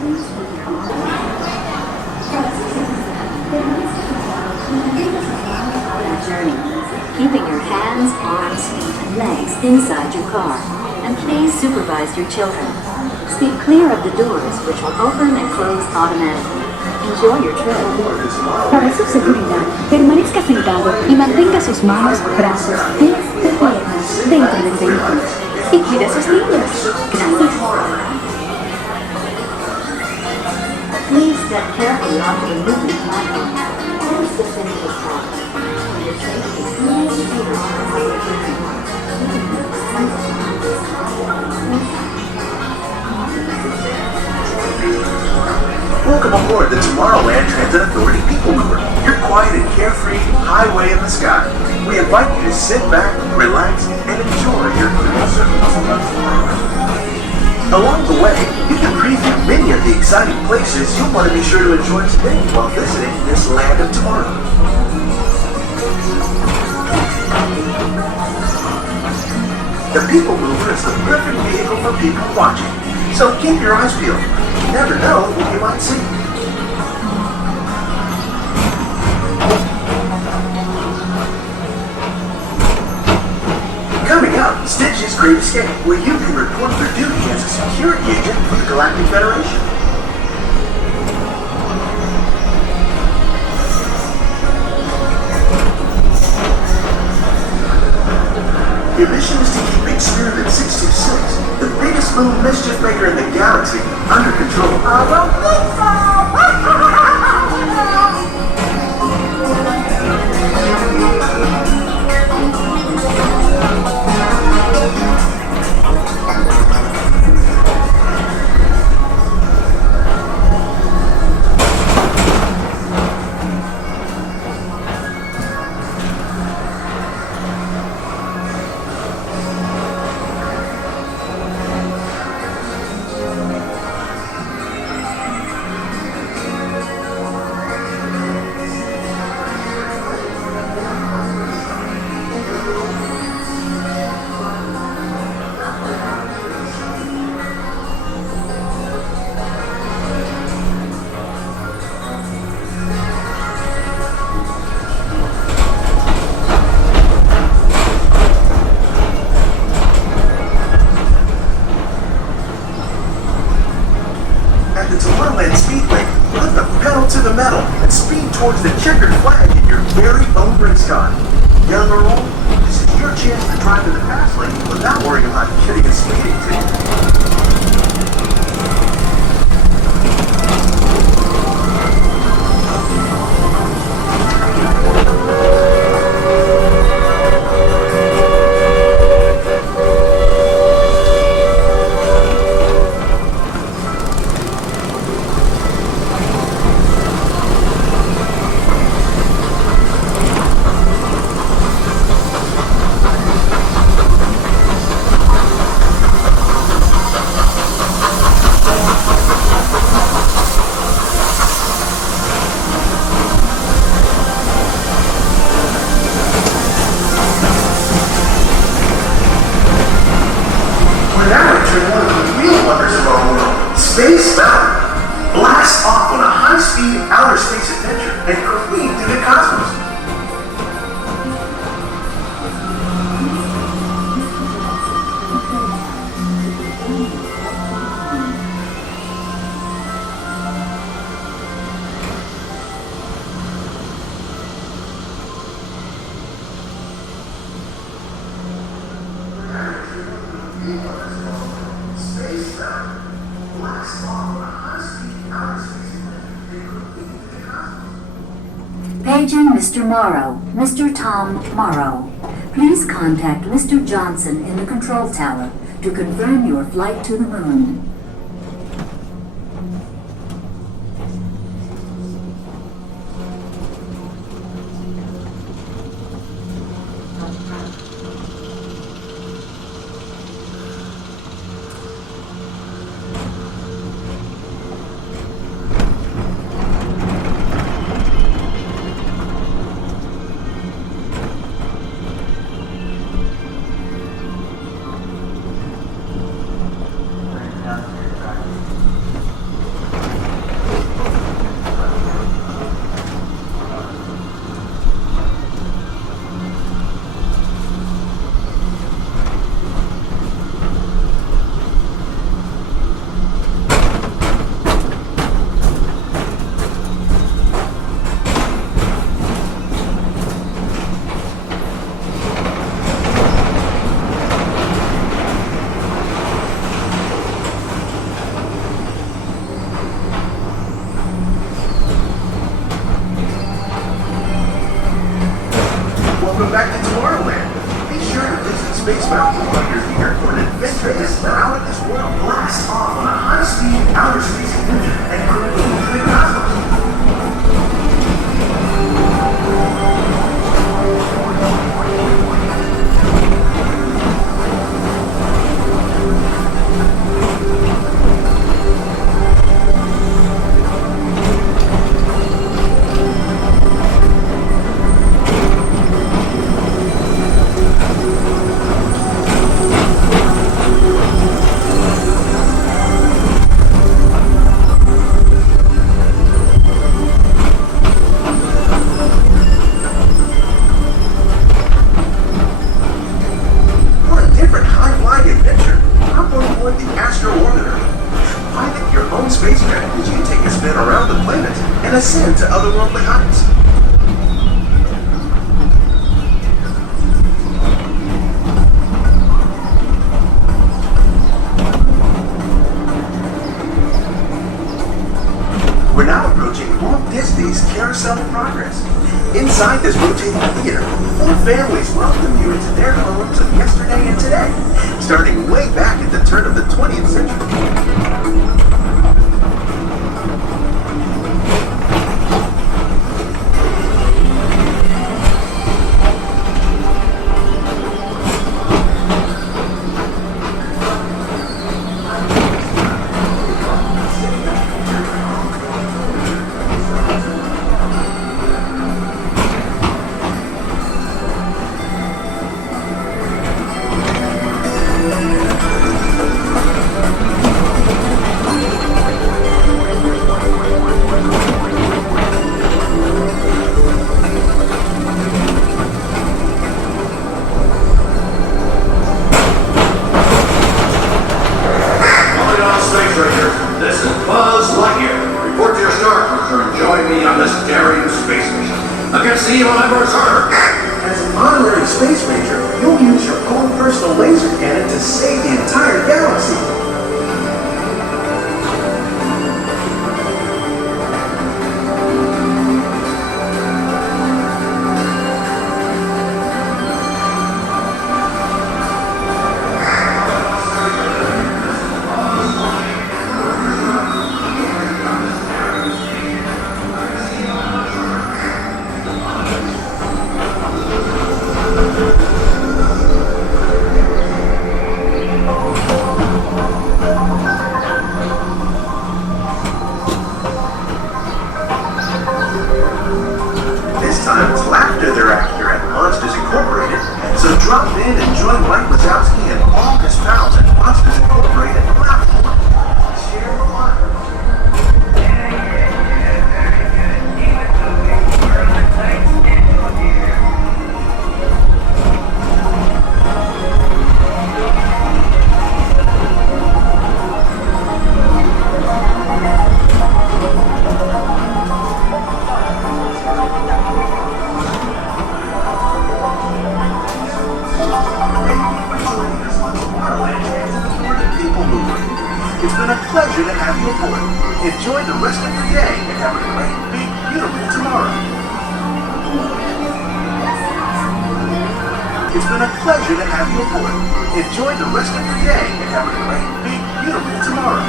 Journey, keeping your hands, arms, feet, and legs inside your car, and please supervise your children. Speed clear of the doors, which will open and close automatically. Enjoy your trip. Para su seguridad, permanezca sentado y mantenga sus manos, brazos, pies y piernas dentro del vehículo. Y cuide a sus niños. Gracias. Please step carefully onto the moving platform. Please step into the car. Your safety, please steer on the public journey. Welcome aboard the Tomorrowland Transit Authority PeopleMover, your quiet and carefree highway in the sky. We invite you to sit back, relax, and enjoy your cruise. Along the way, you can preview many of the exciting places you'll want to be sure to enjoy today while visiting this land of tomorrow. The PeopleMover is the perfect vehicle for people watching, so keep your eyes peeled. You never know what you might see. Coming up, Stitch's Great Escape, where you can report for duty as a security agent for the Galactic Federation. Your mission is to keep Experiment 626, the biggest little mischief maker in the galaxy, under control. I don't think so! The Tomorrowland Speedway, put the pedal to the metal and speed towards the checkered flag in your very own race car. Young or old, this is your chance to drive to the fast lane without worrying about getting a speeding ticket. Space Mountain. Blast off on a high-speed outer space adventure and careen through the cosmos. Space Mountain. Paging Mr. Morrow, Mr. Tom Morrow. Please contact Mr. Johnson in the control tower to confirm your flight to the moon. spacecraft as you take a spin around the planet and ascend to otherworldly heights. We're now approaching Walt Disney's Carousel in progress. Inside this rotating theater, 4 families welcome you into their homes of yesterday and today, starting way back at the turn of the 20th century. As an honorary space ranger, you'll use your own personal laser cannon to save the entire galaxy. This time it's laughter they're after at Monsters Incorporated, so drop in and join Mike Wazowski and all his pals at Monsters Incorporated and laugh more. Share the fun. It's been a pleasure to have you aboard. Enjoy the rest of your day and have a great, big, beautiful tomorrow. It's been a pleasure to have you aboard. Enjoy the rest of your day and have a great, big, beautiful tomorrow.